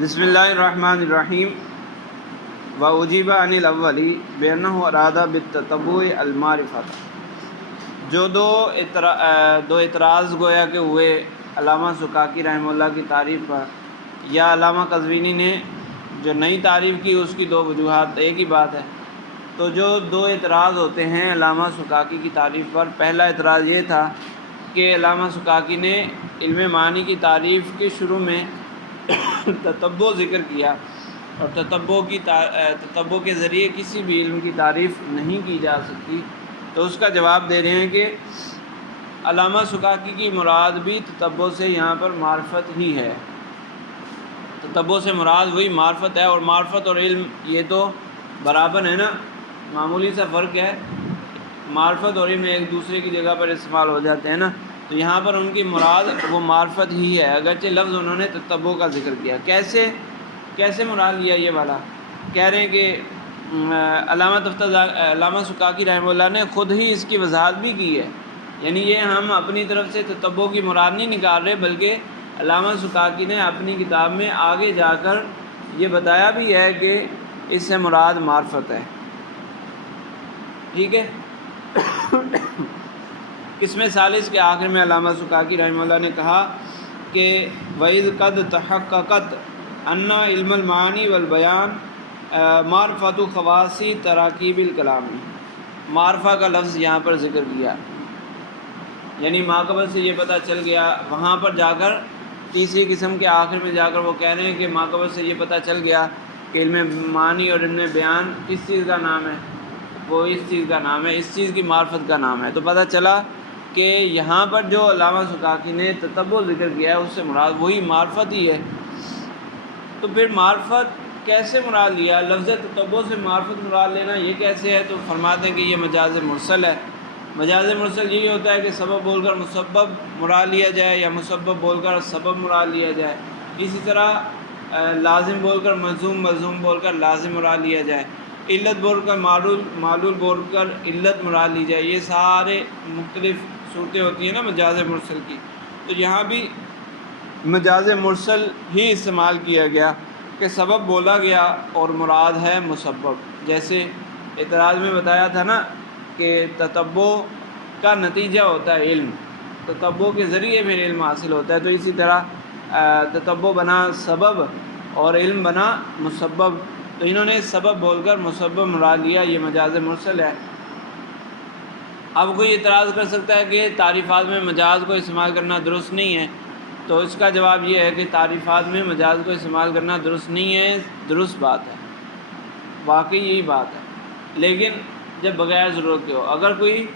بسم اللہ الرحمن الرحیم وأجیب عن الأول بأنه أراد بالتتبع المعرفة۔ جو دو اعتراض گویا کہ ہوئے علامہ سکاکی رحمہ اللہ کی تعریف پر، یا علامہ قزوینی نے جو نئی تعریف کی اس کی دو وجوہات، ایک ہی بات ہے۔ تو جو دو اعتراض ہوتے ہیں علامہ سکاکی کی تعریف پر، پہلا اعتراض یہ تھا کہ علامہ سکاکی نے علم معانی کی تعریف کے شروع میں تتبع ذکر کیا، اور تتبع کے ذریعے کسی بھی علم کی تعریف نہیں کی جا سکتی۔ تو اس کا جواب دے رہے ہیں کہ علامہ سکاکی کی مراد بھی تتبع سے یہاں پر معرفت ہی ہے۔ تتبع سے مراد وہی معرفت ہے، اور معرفت اور علم یہ تو برابر ہے نا، معمولی سا فرق ہے۔ معرفت اور علم ایک دوسرے کی جگہ پر استعمال ہو جاتے ہیں نا، تو یہاں پر ان کی مراد وہ معرفت ہی ہے، اگرچہ لفظ انہوں نے تتبع کا ذکر کیا۔ کیسے مراد لیا یہ والا؟ کہہ رہے ہیں کہ علامہ سکاکی رحمہ اللہ نے خود ہی اس کی وضاحت بھی کی ہے، یعنی یہ ہم اپنی طرف سے تتبع کی مراد نہیں نکال رہے، بلکہ علامہ سکاکی نے اپنی کتاب میں آگے جا کر یہ بتایا بھی ہے کہ اس سے مراد معرفت ہے۔ ٹھیک ہے۔ قسم ثالث کے آخر میں علامہ سکاکی رحمہ اللہ نے کہا کہ وَإِذْ قَدْ تَحَقَّقَتْ أَنَّ عِلْمَ الْمَعَانِي وَالْبَيَانِ معرفت خواصی تراکیب الکلامی۔ معرفہ کا لفظ یہاں پر ذکر کیا، یعنی ماقبل سے یہ پتہ چل گیا، وہاں پر جا کر تیسری قسم کے آخر میں جا کر وہ کہہ رہے ہیں کہ ماقبل سے یہ پتہ چل گیا کہ علم معانی اور علم بیان کس چیز کا نام ہے، وہ اس چیز کا نام ہے، اس چیز کی معرفت کا نام ہے۔ تو پتہ چلا کہ یہاں پر جو علامہ سکاکی نے تتبع ذکر کیا ہے اس سے مراد وہی معرفت ہی ہے۔ تو پھر معرفت کیسے مراد لیا؟ لفظ تتبع سے معرفت مراد لینا یہ کیسے ہے؟ تو فرماتے ہیں کہ یہ مجاز مرسل ہے۔ مجاز مرسل یہی ہوتا ہے کہ سبب بول کر مسبب مراد لیا جائے، یا مسبب بول کر سبب مراد لیا جائے۔ اسی طرح لازم بول کر ملزوم، ملزوم بول کر لازم مراد لیا جائے، علت بول کر معلول، معلول بول کر علت مراد لی جائے۔ یہ سارے مختلف صورتیں ہوتی ہیں نا مجاز مرسل کی۔ تو یہاں بھی مجاز مرسل ہی استعمال کیا گیا کہ سبب بولا گیا اور مراد ہے مسبب۔ جیسے اعتراض میں بتایا تھا نا کہ تتبع کا نتیجہ ہوتا ہے علم، تتبع کے ذریعے پھر علم حاصل ہوتا ہے۔ تو اسی طرح تتبع بنا سبب اور علم بنا مسبب، تو انہوں نے سبب بول کر مسبب مراد لیا، یہ مجاز مرسل ہے۔ اب کوئی اعتراض کر سکتا ہے کہ تعریفات میں مجاز کو استعمال کرنا درست نہیں ہے، تو اس کا جواب یہ ہے کہ تعریفات میں مجاز کو استعمال کرنا درست نہیں ہے، درست بات ہے، واقعی یہی بات ہے، لیکن جب بغیر ضرورت کے ہو، اگر کوئی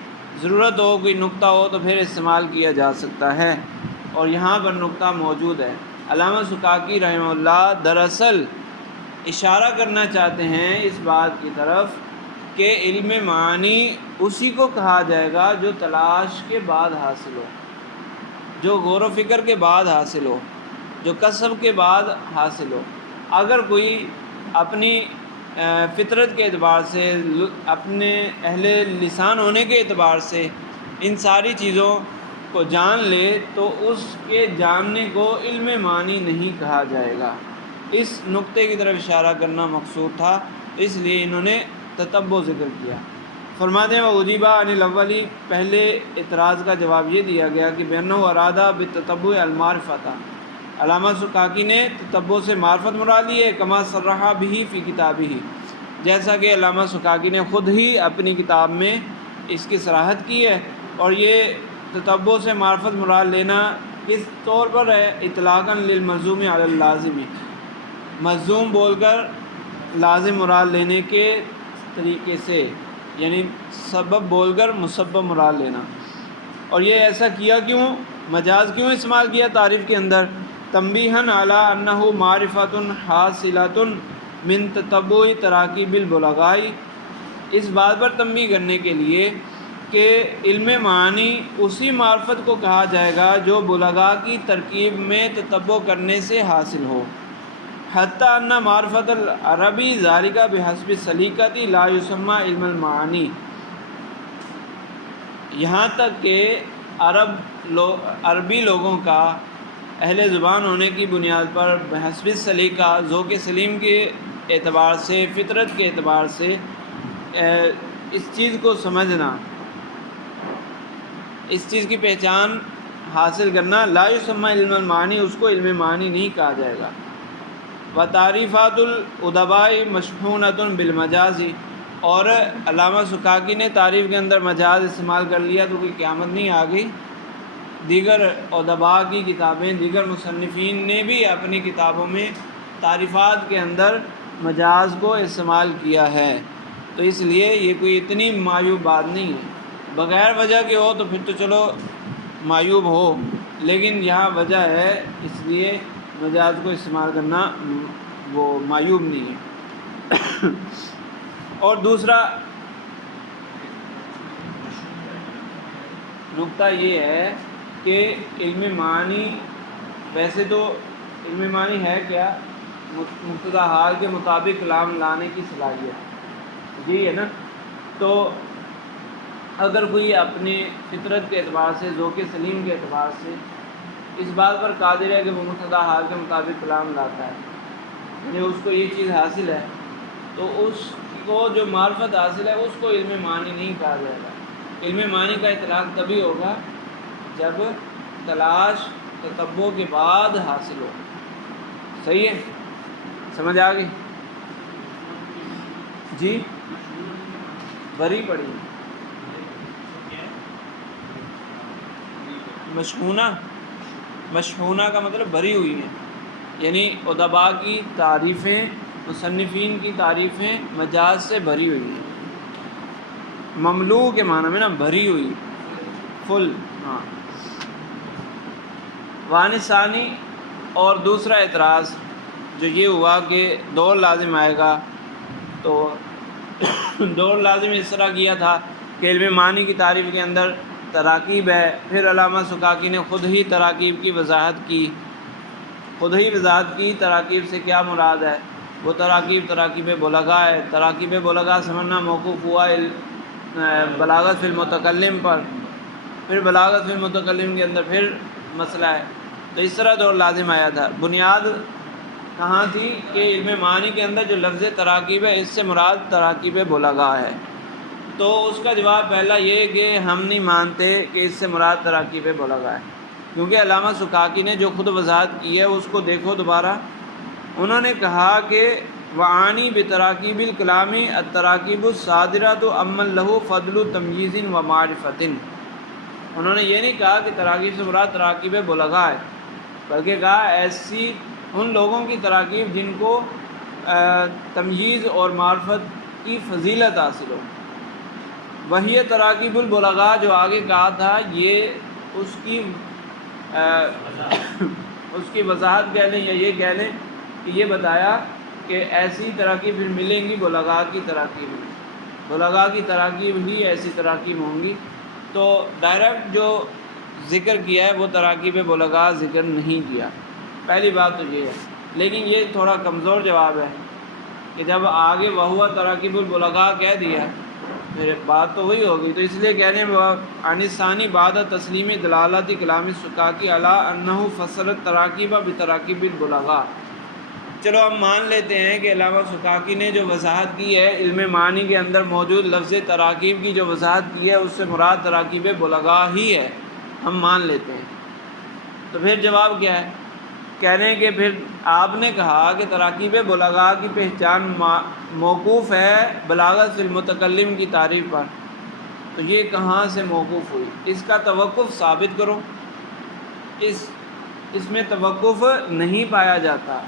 ضرورت ہو، کوئی نقطہ ہو تو پھر استعمال کیا جا سکتا ہے، اور یہاں پر نقطہ موجود ہے۔ علامہ سکاکی رحمہ اللہ دراصل اشارہ کرنا چاہتے ہیں اس بات کی طرف کہ علم معانی اسی کو کہا جائے گا جو تلاش کے بعد حاصل ہو، جو غور و فکر کے بعد حاصل ہو، جو کسب کے بعد حاصل ہو۔ اگر کوئی اپنی فطرت کے اعتبار سے، اپنے اہل لسان ہونے کے اعتبار سے ان ساری چیزوں کو جان لے تو اس کے جاننے کو علم معنی نہیں کہا جائے گا۔ اس نقطے کی طرف اشارہ کرنا مقصود تھا، اس لیے انہوں نے تتبع ذکر کیا۔ فرماتے ہیں وَأُجِيبَ عَنِ الْأَوَّلِ، پہلے اعتراض کا جواب یہ دیا گیا کہ بِأَنَّهُ أَرَادَ بِالتَّتَبُّعِ الْمَعْرِفَةَ، علامہ سکاکی نے تتبع سے معرفت مراد لی ہے، کما صرح بہ فی کتابہ، جیسا کہ علامہ سکاکی نے خود ہی اپنی کتاب میں اس کی صراحت کی ہے۔ اور یہ تتبع سے معرفت مراد لینا کس طور پر ہے؟ اطلاقاً للملزوم علی اللازم، ملزوم بول کر لازم مراد لینے کے طریقے سے، یعنی سبب بول کر مسبب مراد لینا۔ اور یہ ایسا کیا کیوں؟ مجاز کیوں استعمال کیا تعریف کے اندر؟ تنبیہاً علی انہ معرفۃ حاصلۃ من تتبع تراکیب البلغاء، اس بات پر تنبیہ کرنے کے لیے کہ علم معانی اسی معرفت کو کہا جائے گا جو بلغاء کی ترکیب میں تتبع کرنے سے حاصل ہو۔ حتی ان معرفت العربی ذالک بحسب سلیقۃ لا یسمى علم المعانی، یہاں تک کہ عربی لوگوں کا اہل زبان ہونے کی بنیاد پر بحسب سلیقہ ذوق سلیم کے اعتبار سے، فطرت کے اعتبار سے اس چیز کو سمجھنا، اس چیز کی پہچان حاصل کرنا، لا یسمى علم المعانی، اس کو علم معنی نہیں کہا جائے گا۔ وتعریفات الادباء مشحونۃ بالمجاز، اور علامہ سکاکی نے تعریف کے اندر مجاز استعمال کر لیا تو کوئی قیامت نہیں آ گئی۔ دیگر ادباء کی کتابیں، دیگر مصنفین نے بھی اپنی کتابوں میں تعریفات کے اندر مجاز کو استعمال کیا ہے، تو اس لیے یہ کوئی اتنی معیوب بات نہیں ہے۔ بغیر وجہ کے ہو تو پھر تو چلو معیوب ہو، لیکن یہاں وجہ ہے اس لیے مجاز کو استعمال کرنا وہ معیوب نہیں ہے۔ اور دوسرا نقطہ یہ ہے کہ علم معنی، ویسے تو علم معنی ہے کیا؟ مقتضی حال کے مطابق کلام لانے کی صلاحیت، جی ہے نا۔ تو اگر کوئی اپنے فطرت کے اعتبار سے، ذوق سلیم کے اعتبار سے اس بات پر قادر ہے کہ وہ مقتضی حال کے مطابق کلام لاتا ہے، یعنی اس کو یہ چیز حاصل ہے، تو اس کو جو معرفت حاصل ہے اس کو علم معنی نہیں کہا جائے گا۔ علم معنی کا اطلاق تبھی ہوگا جب تلاش تتبع کے بعد حاصل ہو۔ صحیح ہے؟ سمجھ آ گئی؟ جی بری پڑی مشہونہ، مشہونہ کا مطلب بھری ہوئی ہیں، یعنی ادباء کی تعریفیں، مصنفین کی تعریفیں مجاز سے بھری ہوئی ہیں۔ مملوء کے معنی میں نا بھری ہوئی، فل، ہاں۔ وان ثانی، اور دوسرا اعتراض جو یہ ہوا کہ دور لازم آئے گا، تو دور لازم اس طرح کیا تھا کہ علم معنی کی تعریف کے اندر تراکیب ہے، پھر علامہ سکاکی نے خود ہی تراکیب کی وضاحت کی، تراکیب سے کیا مراد ہے۔ وہ تراکیب بلغاء ہے، تراکیب بلغاء سمجھنا موقوف ہوا بلاغت فی المتکلم پر، پھر بلاغت فی المتکلم کے اندر پھر مسئلہ ہے، تو اس طرح دور لازم آیا تھا۔ بنیاد کہاں تھی کہ علم معنی کے اندر جو لفظ تراکیب ہے اس سے مراد تراکیب بلغاء ہے، تو اس کا جواب پہلا یہ کہ ہم نہیں مانتے کہ اس سے مراد تراکیب بلغاء ہے، کیونکہ علامہ سکاکی نے جو خود وضاحت کی ہے اس کو دیکھو دوبارہ۔ انہوں نے کہا کہ وعانی بتراکیب الکلام التراکیب الصادرۃ عمن لہ فضل تمییز و معرفت۔ انہوں نے یہ نہیں کہا کہ تراکیب سے مراد تراکیب بلغاء ہے، بلکہ کہا ایسی ان لوگوں کی تراکیب جن کو تمییز اور معرفت کی فضیلت حاصل ہو۔ وہی تراکیب البلغاء جو آگے کہا تھا، یہ اس کی وضاحت کہہ لیں یا یہ کہہ لیں کہ یہ بتایا کہ ایسی تراکیب پھر ملیں گی بلغاء کی تراکیب میں، بلغاء کی تراکیب ہی ایسی تراکیب ہوں گی، تو ڈائریکٹ جو ذکر کیا ہے وہ تراکیب بلغاء ذکر نہیں کیا۔ پہلی بات تو یہ ہے، لیکن یہ تھوڑا کمزور جواب ہے کہ جب آگے وہو تراکیب البلغاء کہہ دیا پھر بات تو وہی ہوگی، تو اس لیے کہہ رہے ہیں عن الثانی بعد تسلیم دلالت کلام السکاکی علی انہ فصل التراکیب بتراکیب البلغاء۔ چلو ہم مان لیتے ہیں کہ علامہ سکاکی نے جو وضاحت کی ہے علم معنی کے اندر موجود لفظ تراکیب کی جو وضاحت کی ہے اس سے مراد تراکیب بلغاء ہی ہے، ہم مان لیتے ہیں۔ تو پھر جواب کیا ہے؟ کہہ رہے ہیں کہ پھر آپ نے کہا کہ تراکیب بلغاء کی پہچان موقوف ہے بلاغت فی المتکلم کی تعریف پر، تو یہ کہاں سے موقوف ہوئی؟ اس کا توقف ثابت کرو۔ اس میں توقف نہیں پایا جاتا۔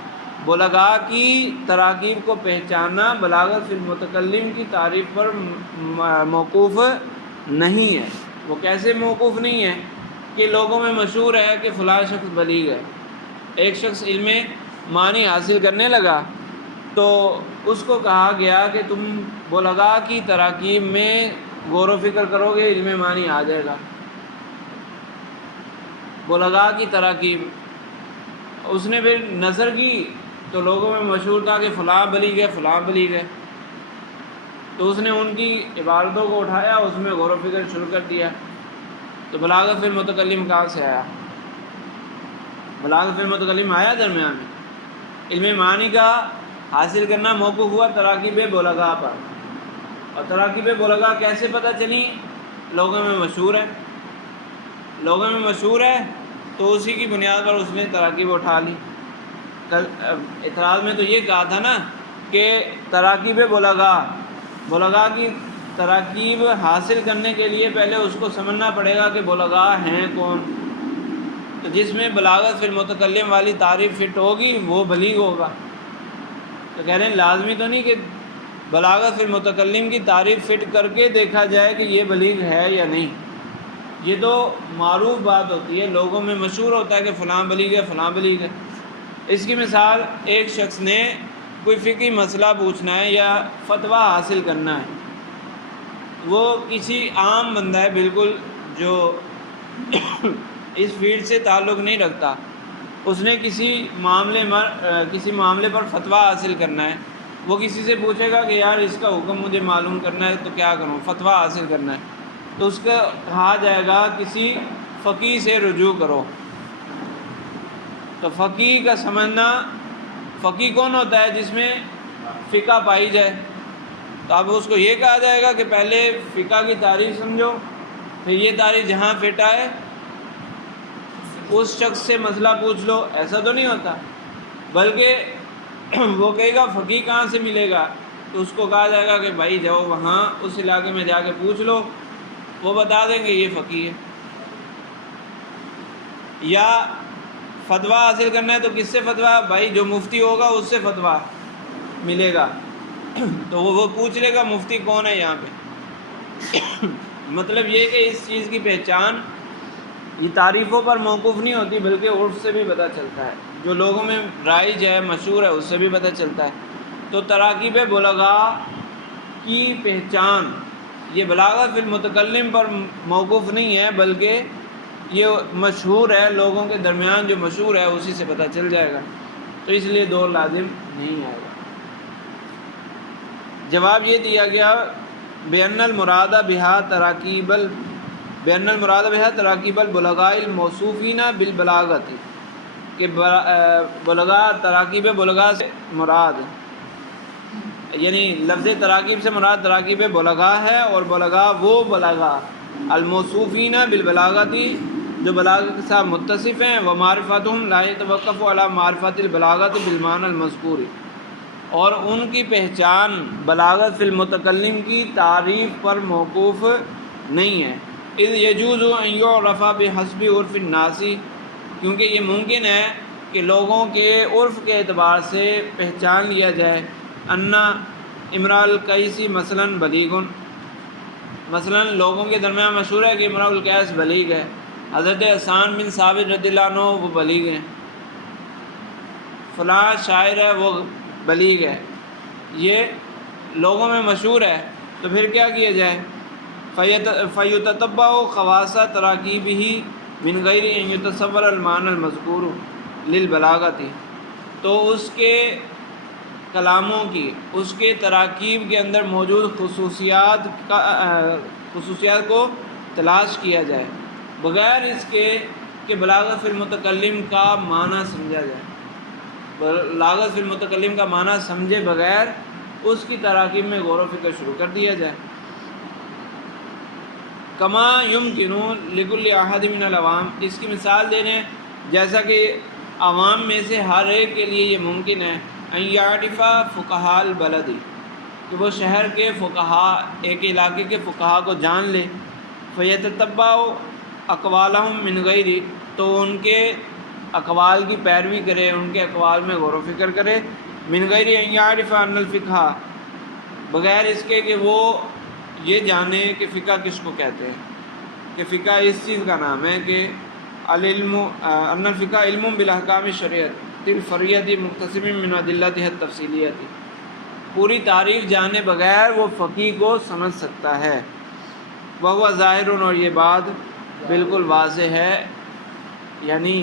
بلغاء کی تراکیب کو پہچاننا بلاغت فی المتکلم کی تعریف پر موقوف نہیں ہے۔ وہ کیسے موقوف نہیں ہے؟ کہ لوگوں میں مشہور ہے کہ فلاں شخص بلیغ ہے، ایک شخص علم معنی حاصل کرنے لگا تو اس کو کہا گیا کہ تم بلغاء کی تراکیب میں غور و فکر کرو گے علم معنی آ جائے گا۔ بلغاء کی تراکیب اس نے پھر نظر کی تو لوگوں میں مشہور تھا کہ فلاں بلیغ ہے، فلاں بلیغ ہے، تو اس نے ان کی عبارتوں کو اٹھایا، اس میں غور و فکر شروع کر دیا، تو بلاغت فی المتکلم کہاں سے آیا؟ بلاغت فی المتکلم آیا درمیان میں. علم معانی کا حاصل کرنا موقوف ہوا تراکیب بلغاء پر. اور تراکیب بلغاء کیسے پتہ چلی؟ لوگوں میں مشہور ہے، لوگوں میں مشہور ہے تو اسی کی بنیاد پر اس نے تراکیب اٹھا لی. اعتراض میں تو یہ کہا تھا نا کہ تراکیب بلغاء کی تراکیب حاصل کرنے کے لیے پہلے اس کو سمجھنا پڑے گا کہ بلغاء ہیں کون. تو جس میں بلاغت فی المتکلم والی تعریف فٹ ہوگی وہ بلیغ ہوگا. تو کہہ رہے ہیں لازمی تو نہیں کہ بلاغت فی المتکلم کی تعریف فٹ کر کے دیکھا جائے کہ یہ بلیغ ہے یا نہیں. یہ تو معروف بات ہوتی ہے، لوگوں میں مشہور ہوتا ہے کہ فلاں بلیغ ہے فلاں بلیغ ہے. اس کی مثال ایک شخص نے کوئی فقہی مسئلہ پوچھنا ہے یا فتویٰ حاصل کرنا ہے، وہ کسی عام بندہ ہے بالکل جو اس فیلڈ سے تعلق نہیں رکھتا، اس نے کسی معاملے پر فتویٰ حاصل کرنا ہے. وہ کسی سے پوچھے گا کہ یار اس کا حکم مجھے معلوم کرنا ہے تو کیا کروں، فتویٰ حاصل کرنا ہے. تو اس کا کہا جائے گا کسی فقیہ سے رجوع کرو. تو فقیہ کا سمجھنا، فقیہ کون ہوتا ہے؟ جس میں فقہ پائی جائے. تو اب اس کو یہ کہا جائے گا کہ پہلے فقہ کی تعریف سمجھو، پھر یہ تعریف جہاں فٹ آئے اس شخص سے مسئلہ پوچھ لو. ایسا تو نہیں ہوتا، بلکہ وہ کہے گا فقیہ کہاں سے ملے گا؟ تو اس کو کہا جائے گا کہ بھائی جاؤ وہاں اس علاقے میں جا کے پوچھ لو، وہ بتا دیں گے یہ فقیہ ہے. یا فتویٰ حاصل کرنا ہے تو کس سے فتویٰ؟ بھائی جو مفتی ہوگا اس سے فتویٰ ملے گا. تو وہ پوچھ لے گا مفتی کون ہے یہاں پہ. مطلب یہ کہ اس چیز کی پہچان یہ تعریفوں پر موقوف نہیں ہوتی بلکہ عرف سے بھی پتہ چلتا ہے، جو لوگوں میں رائج ہے مشہور ہے اس سے بھی پتہ چلتا ہے. تو تراکیب بلغاء کی پہچان یہ بلاغت فی المتکلم پر موقوف نہیں ہے بلکہ یہ مشہور ہے، لوگوں کے درمیان جو مشہور ہے اسی سے پتہ چل جائے گا. تو اس لیے دور لازم نہیں آئے گا. جواب یہ دیا گیا بأن المراد بها تراکیب البلغاء الموصوفین بالبلاغت، کہ بلغاء تراکیب بلغاء سے مراد، یعنی لفظ تراکیب سے مراد تراکیب بلغاء ہے، اور بلغاء وہ بلغاء الموصوفین بالبلاغت جو بلاغت کے ساتھ متصف ہیں. ومعرفتهم لا يتوقف على معرفت البلاغت بالمعنى المذکور، اور ان کی پہچان بلاغت فی المتکلم کی تعریف پر موقوف نہیں ہے. اذ یجوز ان یعرف بحسب عرف الناس، کیونکہ یہ ممکن ہے کہ لوگوں کے عرف کے اعتبار سے پہچان لیا جائے. ان امراء القیس مثلا بلیغ، مثلا لوگوں کے درمیان مشہور ہے کہ امراء القیس بلیغ ہے. حضرت حسان بن ثابت رضی اللہ عنہ وہ بلیغ ہیں. فلاں شاعر ہے وہ بلیغ ہے. یہ لوگوں میں مشہور ہے. تو پھر کیا کیا جائے؟ فیتتبع خواص تراکیبہ من غیر ان یتصور المعنی المذکور للبلاغت، تو اس کے کلاموں کی، اس کے تراکیب کے اندر موجود خصوصیات کو تلاش کیا جائے بغیر اس کے کہ بلاغت فی المتکلم کا معنی سمجھا جائے. بلاغت فی المتکلم کا معنی سمجھے بغیر اس کی تراکیب میں غور و فکر شروع کر دیا جائے. کما یمکن لکل احد من العوام، اس کی مثال دے رہے ہیں جیسا کہ عوام میں سے ہر ایک کے لیے یہ ممکن ہے ان یعرف فقہاء البلد، کہ وہ شہر کے فقہا، ایک علاقے کے فقہا کو جان لے. فیتتبع اقوالہم من غیر، تو ان کے اقوال کی پیروی کرے، ان کے اقوال میں غور و فکر کرے. من غیر ان یعرف ان الفقہ، بغیر اس کے کہ وہ یہ جانے کہ فقہ کس کو کہتے ہیں، کہ فقہ اس چیز کا نام ہے کہ العلم ان الفقہ علم بالاحکام الشرعیۃ الفرعیۃ مقتسم من ادلتها التفصیلیۃ، پوری تعریف جانے بغیر وہ فقیہ کو سمجھ سکتا ہے. وہو ظاہر، اور یہ بات بالکل واضح ہے. یعنی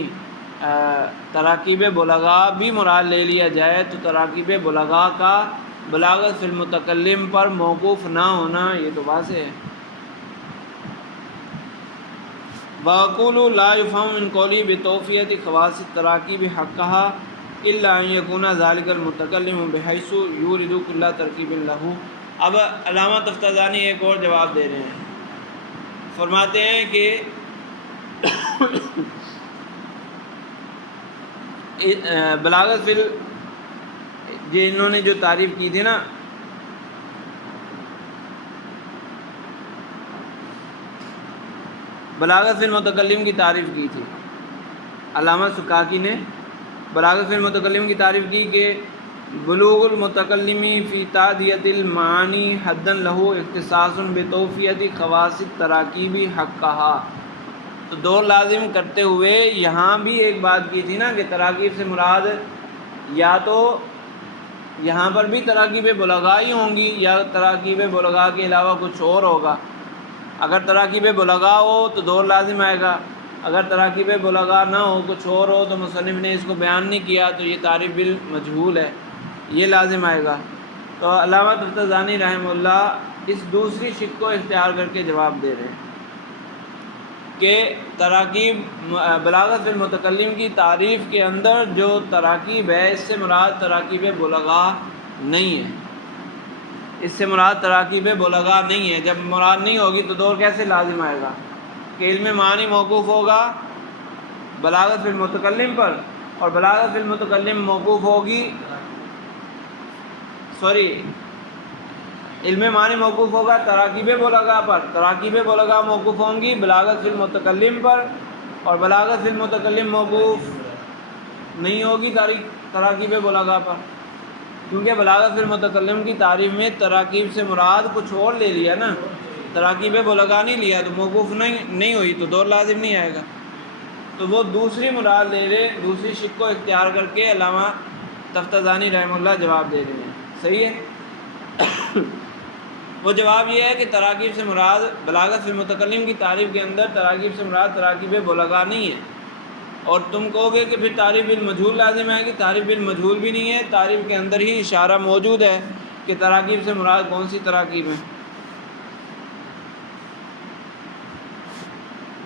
تراکیب بلغاء بھی مراد لے لیا جائے تو تراکیب بلغاء کا بلاغت فی المتکلم پر موقوف نہ ہونا یہ تو واضح ہے. وَأَقُولُ لَا يُفْهَمُ مِنْ قَوْلِي بِتَوْفِيَةِ خَوَاصِ التَّرَاكِيبِ حَقَّهَا إِلَّا أَنْ يَكُونَ ذَلِكَ الْمُتَكَلِّمُ بِحَيْثُ يُورِدُ كُلَّ تَرْكِيبٍ لَهُ۔ اب علامہ تفتازانی ایک اور جواب دے رہے ہیں، فرماتے ہیں کہ بلاغت فی انہوں نے جو تعریف کی تھی نا، بلاغت فی المتکلم کی تعریف کی تھی علامہ سکاکی نے، بلاغت فی المتکلم کی تعریف کی کہ بلوغ المتکلم فی تعدیت المعانی حدا لہ اختصاص بتوفیت خواص التراکیب حقہا۔ تو دو لازم کرتے ہوئے یہاں بھی ایک بات کی تھی نا کہ تراکیب سے مراد یا تو یہاں پر بھی تراکیب بلغاء ہی ہوں گی یا تراکیب بلغاء کے علاوہ کچھ اور ہوگا۔ اگر تراکیب بلغاء ہو تو دور لازم آئے گا، اگر تراکیب بلغاء نہ ہو کچھ اور ہو تو مصنف نے اس کو بیان نہیں کیا تو یہ تعریف بالمجہول ہے، یہ لازم آئے گا۔ تو علامہ تفتازانی رحمہ اللہ اس دوسری شق کو اختیار کر کے جواب دے رہے ہیں کہ تراکیب بلاغت فی المتکلم کی تعریف کے اندر جو تراکیب ہے اس سے مراد تراکیب بلغاء نہیں ہے، اس سے مراد تراکیب بلغاء نہیں ہے۔ جب مراد نہیں ہوگی تو دور کیسے لازم آئے گا کہ علم معانی موقوف ہوگا بلاغت فی المتکلم پر، اور بلاغت فی المتکلم موقوف ہوگی علم معنی موقوف ہوگا تراکیب بلغاء پر، تراکیب بلغاء موقوف ہوں گی بلاغت فی المتکلم پر، اور بلاغت فی المتکلم موقوف نہیں ہوگی تراکیب بلغاء پر، کیونکہ بلاغت فی المتکلم کی تعریف میں تراکیب سے مراد کچھ اور لے لیا نا، تراکیب بلغاء نہیں لیا تو موقوف نہیں ہوئی تو دور لازم نہیں آئے گا۔ تو وہ دوسری مراد لے رہے، دوسری شق کو اختیار کر کے علامہ تفتازانی رحمہ اللہ جواب دے رہے ہیں، صحیح ہے۔ وہ جواب یہ ہے کہ تراکیب سے مراد بلاغت فی المتکلم کی تعریف کے اندر تراکیب سے مراد تراکیب بلغاء نہیں ہے، اور تم کہو گے کہ پھر تعریف بالمجہول لازم آئے گی، تعریف بالمجہول بھی نہیں ہے، تعریف کے اندر ہی اشارہ موجود ہے کہ تراکیب سے مراد کون سی تراکیب ہیں۔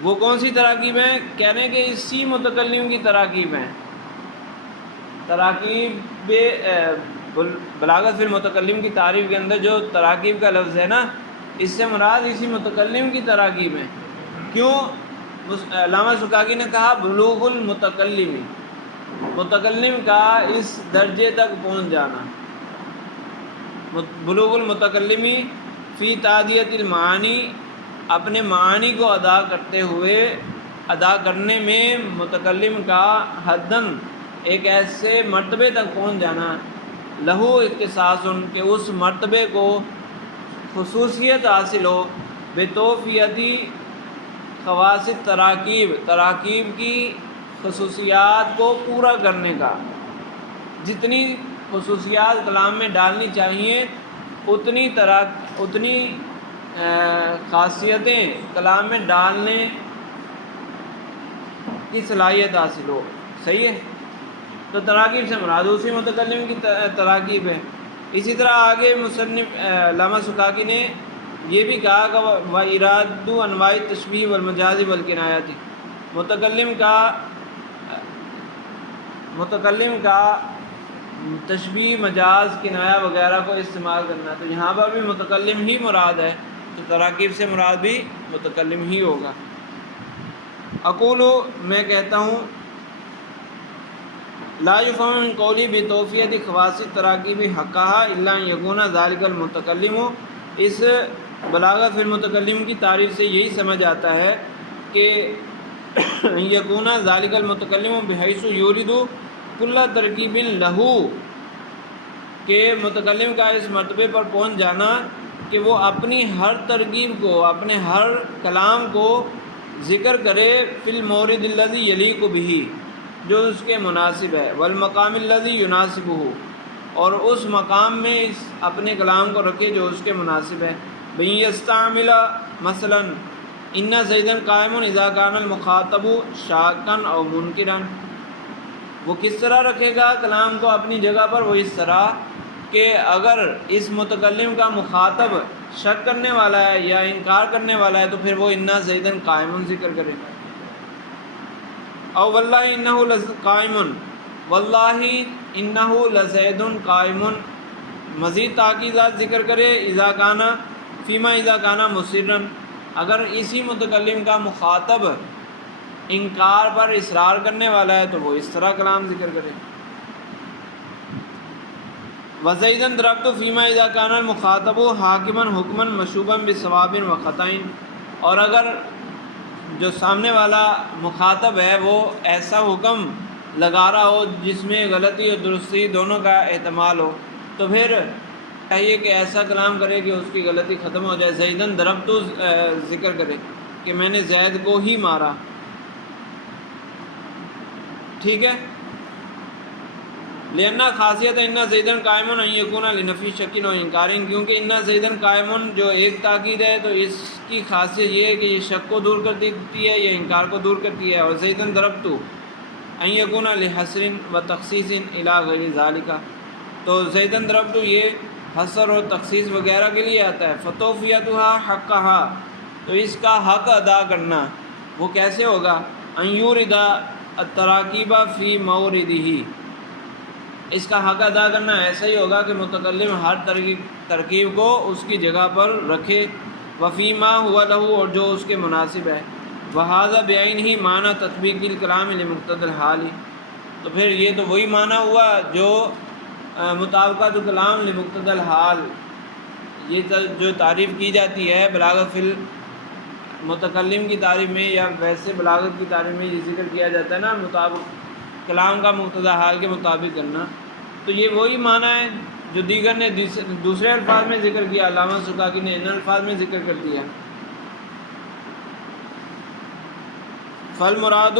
وہ کون سی تراکیب ہیں؟ کہہ رہے ہیں کہ اسی متکلم کی تراکیب ہیں، تراکیب بلاغت فی المتکلم کی تعریف کے اندر جو تراکیب کا لفظ ہے نا، اس سے مراد اسی متکلم کی تراکیب ہیں۔ کیوں؟ علامہ سکاکی نے کہا بلوغ المتکلم، متکلم کا اس درجے تک پہنچ جانا، بلوغ المتکلم فی تعدیت المعانی، اپنے معانی کو ادا کرتے ہوئے ادا کرنے میں متکلم کا حدن ایک ایسے مرتبے تک پہنچ جانا، لہو اختصاص کہ اس مرتبے کو خصوصیت حاصل ہو، بتوفیتی خواص تراکیب، تراکیب کی خصوصیات کو پورا کرنے کا، جتنی خصوصیات کلام میں ڈالنی چاہیے اتنی خاصیتیں کلام میں ڈالنے کی صلاحیت حاصل ہو، صحیح ہے۔ تو تراکیب سے مراد اسی متکلم کی تراکیب ہے۔ اسی طرح آگے مصنف علامہ سکاکی نے یہ بھی کہا کہ وَإِرَادُ أَنْوَاعِ التَّشْبِیہِ وَالْمَجَازِ وَالْکِنَایَاتِ، متکلم کا تشبیہ، مجاز، کنایہ وغیرہ کو استعمال کرنا، تو یہاں پر بھی متکلم ہی مراد ہے، تو تراکیب سے مراد بھی متکلم ہی ہوگا۔ اقول، میں کہتا ہوں، لا يفهم من قولی بتوفیت خواص التراکیب حقہا الا ان یکون ذلک المتکلم، اس بلاغت فی المتکلم کی تعریف سے یہی سمجھ آتا ہے کہ یکون ذلک المتکلم بحیث یورد کل ترکیب لہو، کہ متکلم کا اس مرتبے پر پہنچ جانا کہ وہ اپنی ہر ترکیب کو، اپنے ہر کلام کو ذکر کرے فی المورد الذی یلیق بہ، جو اس کے مناسب ہے، والمقام الذی یناسبہ، اور اس مقام میں اس اپنے کلام کو رکھے جو اس کے مناسب ہے۔ بین یستعمل مثلا ان زیدا قائم اذا کان المخاطب شاکا او منکرا، وہ کس طرح رکھے گا کلام کو اپنی جگہ پر؟ وہ اس طرح کہ اگر اس متکلم کا مخاطب شک کرنے والا ہے یا انکار کرنے والا ہے تو پھر وہ انا زیدن قائم ذکر کرے، او واللہ انہ قائم، واللہ انہ لزید قائم، مزید تاکیدات ذکر کرے اذا کانا فیما اذا کانا مصرن، اگر اسی متکلم کا مخاطب انکار پر اصرار کرنے والا ہے تو وہ اس طرح کلام ذکر کرے۔ وزیدن ضربت فیما اذا کان المخاطب حاکما حکما مشوبا بثواب و خطأ، اور اگر جو سامنے والا مخاطب ہے وہ ایسا حکم لگا رہا ہو جس میں غلطی اور درستی دونوں کا احتمال ہو، تو پھر چاہیے کہ ایسا کلام کرے کہ اس کی غلطی ختم ہو جائے۔ زیدن ضربت ذکر کرے کہ میں نے زید کو ہی مارا، ٹھیک ہے۔ لأن خاصیت ان زیدن قائم ان یکون لنفی شک و انکار، کیونکہ ان زیدن قائم جو ایک تاکید ہے تو اس کی خاصیت یہ ہے کہ یہ شک کو دور کر دیتی ہے، یہ انکار کو دور کرتی ہے۔ اور زیدن ضربت ان یکون لحصر و تخصیص الی غیر ذالک، تو زیدن ضربت یہ حصر اور تخصیص وغیرہ کے لیے آتا ہے۔ فتوفیتها حقها، تو اس کا حق ادا کرنا وہ کیسے ہوگا؟ ان یورد التراکیب فی موردہ، اس کا حق ادا کرنا ایسا ہی ہوگا کہ متکلم ہر ترکیب کو اس کی جگہ پر رکھے، وفی ما ہوا لہو، اور جو اس کے مناسب ہے، وہذا بعینہ معنی تطبیق الکلام لمقتضی الحال، تو پھر یہ تو وہی معنی ہوا جو مطابقت کلام لمقتضی الحال، یہ جو تعریف کی جاتی ہے بلاغت فی متکلم کی تعریف میں یا ویسے بلاغت کی تعریف میں یہ ذکر کیا جاتا ہے نا مطابق کلام کا مقتضی حال کے مطابق کرنا، تو یہ وہی معنی ہے جو دیگر نے دوسرے الفاظ میں ذکر کیا، علامہ سکاکی نے ان الفاظ میں ذکر کر دیا۔ فالمراد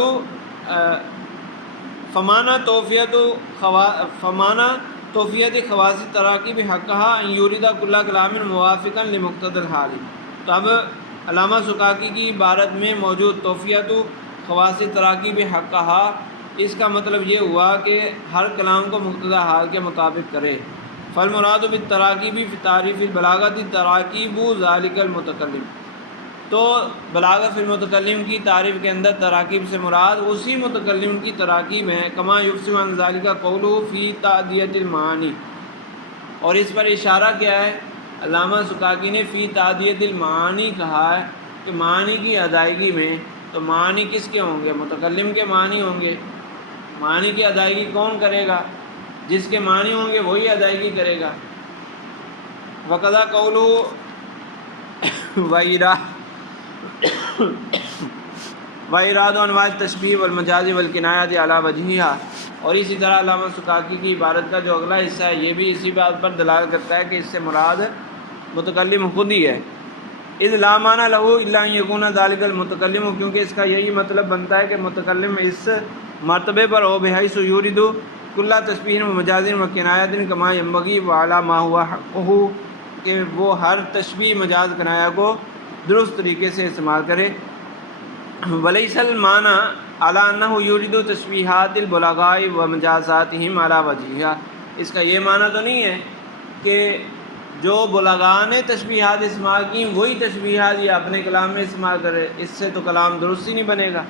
فمانا توفیت خواص تراکیب حقہا ان یوردہ کل کلام موافقا لمقتضی الحال، تو اب علامہ سکاکی کی عبارت میں موجود توفیت خواص تراکیب حقہا، اس کا مطلب یہ ہوا کہ ہر کلام کو مقتضی حال کے مطابق کرے۔ فالمراد بالتراکیب فی تعریف البلاغت تراکیب ذالک المتکلم، تو بلاغت فی المتکلم کی تعریف کے اندر تراکیب سے مراد اسی متکلم کی تراکیب ہیں، کما یفصح عن ذالک قولہ فی تعدیۃ المعانی، اور اس پر اشارہ کیا ہے؟ علامہ سکاکی نے فی تعدیۃ المعانی کہا ہے کہ معنی کی ادائیگی میں، تو معنی کس کے ہوں گے؟ متکلم کے معنی ہوں گے، معنی کی ادائیگی کون کرے گا؟ جس کے معنی ہوں گے وہی ادائیگی کرے گا۔ وقضا قولہ وَإِرَادُ أَنْوَاعِ التَّشْبِیہ وَالْمَجَازِ وَالْکِنایَۃِ عَلیٰ وَجْہِہَا، اور اسی طرح علامہ سکاکی کی عبارت کا جو اگلا حصہ ہے یہ بھی اسی بات پر دلالت کرتا ہے کہ اس سے مراد متکلم خود ہی ہے۔ اذ لا معنی لہ الا ان یکون ذلک المتکلم، کیونکہ اس کا یہی مطلب بنتا ہے کہ متکلم اس مرتبے پر ہو بحیث یورد کل تشبیہ و مجاز و کنایۃ کما ینبغی وعلی ما ہوا حقہ، کہ وہ ہر تشبیہ مجاز کنایہ کو درست طریقے سے استعمال کرے۔ ولیس المعنی علی انہ یورد تشبیہات البلغاء و مجازاتہم علی وجہہا، اس کا یہ معنی تو نہیں ہے کہ جو بلغاء نے تشبیہات استعمال کی وہی تشبیہات یہ اپنے کلام میں استعمال کرے، اس سے تو کلام درست ہی نہیں بنے گا۔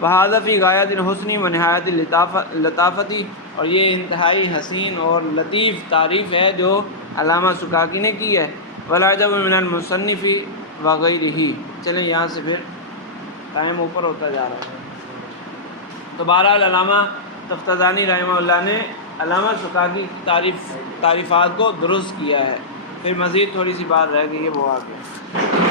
وہذا فی غایۃ الحسن و نہایت اللطافت، اور یہ انتہائی حسین اور لطیف تعریف ہے جو علامہ سکاکی نے کی ہے۔ ولا عجب من المصنف وغیرہ، چلیں یہاں سے پھر ٹائم اوپر ہوتا جا رہا ہے۔ تو بہرحال علامہ تفتزانی رحمہ اللہ نے علامہ سکاکی کی تعریفات کو درست کیا ہے۔ پھر مزید تھوڑی سی بات رہ گئی ہے وہ آگے۔